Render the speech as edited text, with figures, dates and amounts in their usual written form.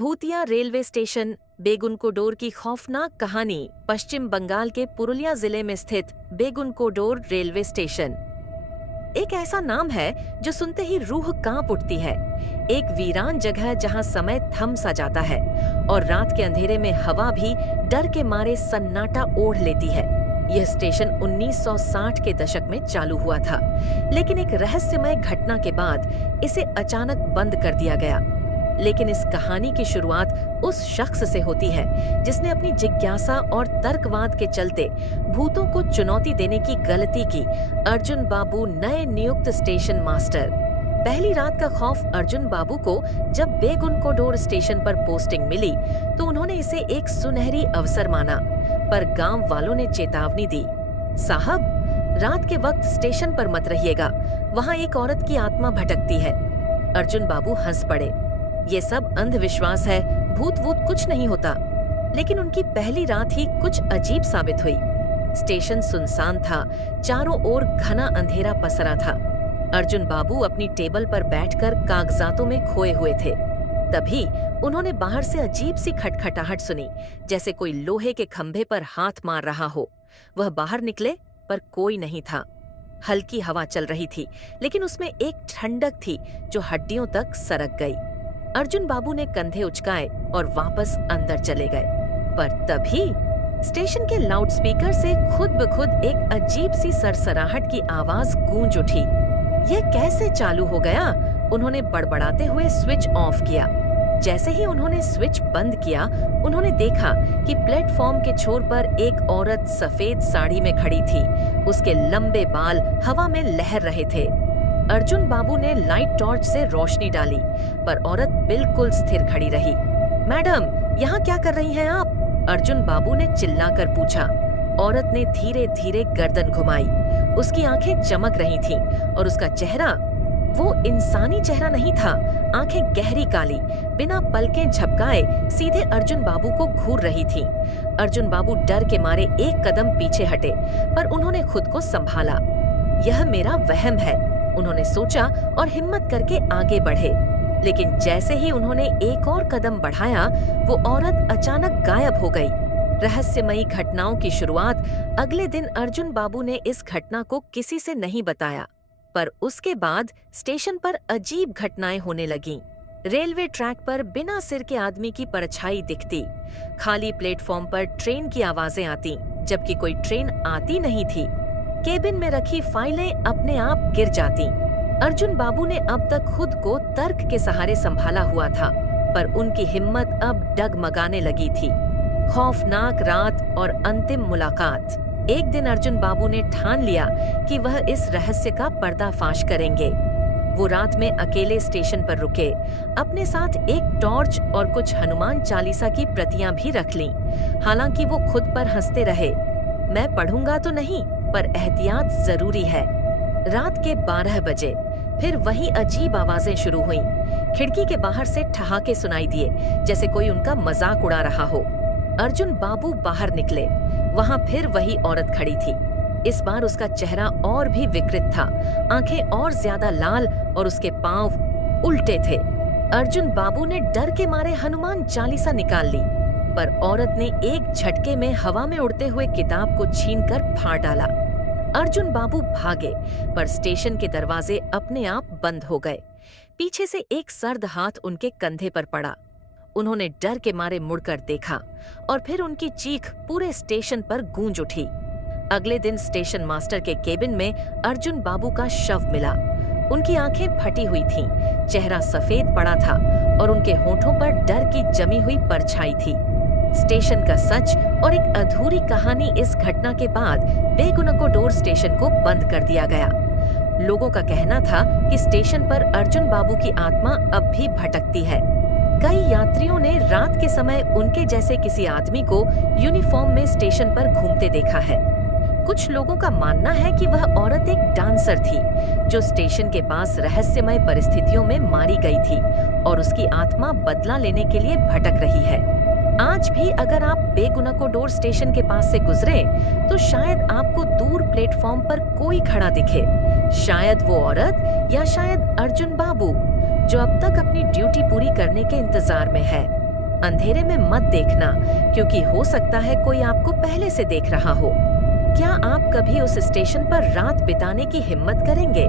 भूतिया railway station Begunkodor की खौफनाक कहानी। पश्चिम बंगाल के पुरुलिया जिले में स्थित बेगुनकोडोर रेलवे स्टेशन एक ऐसा नाम है जो सुनते ही रूह कांप उठती है। एक वीरान जगह जहां समय थम सा जाता है और रात के अंधेरे में हवा भी डर के मारे सन्नाटा ओढ़ लेती है। यह स्टेशन 1960 के दशक में चालू हुआ था, लेकिन एक रहस्यमय घटना के बाद इसे अचानक बंद कर दिया गया। लेकिन इस कहानी की शुरुआत उस शख्स से होती है जिसने अपनी जिज्ञासा और तर्कवाद के चलते भूतों को चुनौती देने की गलती की। अर्जुन बाबू, नए नियुक्त स्टेशन मास्टर। पहली रात का खौफ अर्जुन बाबू को जब बेगुनकोडोर स्टेशन पर पोस्टिंग मिली तो उन्होंने इसे एक सुनहरी अवसर माना, पर गांव वालों ने चेतावनी दी, साहब रात के वक्त स्टेशन पर मत रहिएगा, वहां एक औरत की आत्मा भटकती है। अर्जुन बाबू हंस पड़े, ये सब अंधविश्वास है, भूत वूत कुछ नहीं होता। लेकिन उनकी पहली रात ही कुछ अजीब साबित हुई। स्टेशन सुनसान था, चारों ओर घना अंधेरा पसरा था। अर्जुन बाबू अपनी टेबल पर बैठकर कागजातों में खोए हुए थे। तभी उन्होंने बाहर से अजीब सी खटखटाहट सुनी, जैसे कोई लोहे के खंभे पर हाथ मार रहा हो। वह बाहर निकले पर कोई नहीं था। हल्की हवा चल रही थी, लेकिन उसमें एक ठंडक थी जो हड्डियों तक सरक गई। अर्जुन बाबू ने कंधे उचकाए और वापस अंदर चले गए। पर तभी स्टेशन के लाउडस्पीकर से खुद ब खुद एक अजीब सी सरसराहट की आवाज गूंज उठी। यह कैसे चालू हो गया? उन्होंने बड़बड़ाते हुए स्विच ऑफ किया। जैसे ही उन्होंने स्विच बंद किया, उन्होंने देखा कि प्लेटफॉर्म के छोर पर एक औरत सफेद साड़ी में खड़ी थी। उसके लंबे बाल हवा में लहर रहे थे। अर्जुन बाबू ने लाइट टॉर्च से रोशनी डाली, पर औरत बिल्कुल स्थिर खड़ी रही। मैडम, यहाँ क्या कर रही हैं आप? अर्जुन बाबू ने चिल्लाकर पूछा। औरत ने धीरे धीरे गर्दन घुमाई। उसकी आंखें चमक रही थीं और उसका चेहरा वो इंसानी चेहरा नहीं था। आंखें गहरी काली, बिना पलकें झपकाए सीधे अर्जुन बाबू को घूर रही थीं। अर्जुन बाबू डर के मारे एक कदम पीछे हटे, पर उन्होंने खुद को संभाला। यह मेरा वहम है, उन्होंने सोचा और हिम्मत करके आगे बढ़े। लेकिन जैसे ही उन्होंने एक और कदम बढ़ाया, वो औरत अचानक गायब हो गई। रहस्यमयी घटनाओं की शुरुआत अगले दिन अर्जुन बाबू ने इस घटना को किसी से नहीं बताया, पर उसके बाद स्टेशन पर अजीब घटनाएं होने लगीं। रेलवे ट्रैक पर बिना सिर के आदमी की परछाई दिखती, खाली प्लेटफॉर्म पर ट्रेन की आवाजें आती जबकि कोई ट्रेन आती नहीं थी। केबिन में रखी फाइलें अपने आप गिर जाती। अर्जुन बाबू ने अब तक खुद को तर्क के सहारे संभाला हुआ था, पर उनकी हिम्मत अब डगमगाने लगी थी। खौफनाक रात और अंतिम मुलाकात। एक दिन अर्जुन बाबू ने ठान लिया कि वह इस रहस्य का पर्दाफाश करेंगे। वो रात में अकेले स्टेशन पर रुके, अपने साथ एक टॉर्च और कुछ हनुमान चालीसा की प्रतियां भी रख लीं। हालांकि वो खुद पर हंसते रहे, मैं पढ़ूंगा तो नहीं, पर एहतियात जरूरी है। रात के 12 बजे फिर वही अजीब आवाजें शुरू हुईं। खिड़की के बाहर से ठहाके सुनाई दिए, जैसे कोई उनका मजाक उड़ा रहा हो। अर्जुन बाबू बाहर निकले। वहां फिर वही औरत खड़ी थी। इस बार उसका चेहरा और भी विकृत था, आंखें और ज्यादा लाल और उसके पांव उल्टे थे। अर्जुन बाबू ने डर के मारे हनुमान चालीसा निकाल ली, पर औरत ने एक झटके में हवा में उड़ते हुए किताब को छीनकर फाड़ डाला। अर्जुन बाबू भागे, पर स्टेशन के दरवाजे अपने आप बंद हो गए। पीछे से एक सर्द हाथ उनके कंधे पर पड़ा। उन्होंने डर के मारे मुड़कर देखा और फिर उनकी चीख पूरे स्टेशन पर गूंज उठी। अगले दिन स्टेशन मास्टर के केबिन में अर्जुन बाबू का शव मिला। उनकी आंखें फटी हुई थीं, चेहरा सफेद पड़ा था और उनके होठों पर डर की जमी हुई परछाई थी। स्टेशन का सच और एक अधूरी कहानी। इस घटना के बाद बेगुनकोडोर स्टेशन को बंद कर दिया गया। लोगों का कहना था कि स्टेशन पर अर्जुन बाबू की आत्मा अब भी भटकती है। कई यात्रियों ने रात के समय उनके जैसे किसी आदमी को यूनिफॉर्म में स्टेशन पर घूमते देखा है। कुछ लोगों का मानना है कि वह औरत एक डांसर थी जो स्टेशन के पास रहस्यमय परिस्थितियों में मारी गई थी और उसकी आत्मा बदला लेने के लिए भटक रही है। आज भी अगर आप बेगुनकोडोर स्टेशन के पास से गुजरे तो शायद आपको दूर प्लेटफॉर्म पर कोई खड़ा दिखे। शायद वो औरत या शायद अर्जुन बाबू, जो अब तक अपनी ड्यूटी पूरी करने के इंतजार में है। अंधेरे में मत देखना, क्योंकि हो सकता है कोई आपको पहले से देख रहा हो। क्या आप कभी उस स्टेशन पर रात बिताने की हिम्मत करेंगे?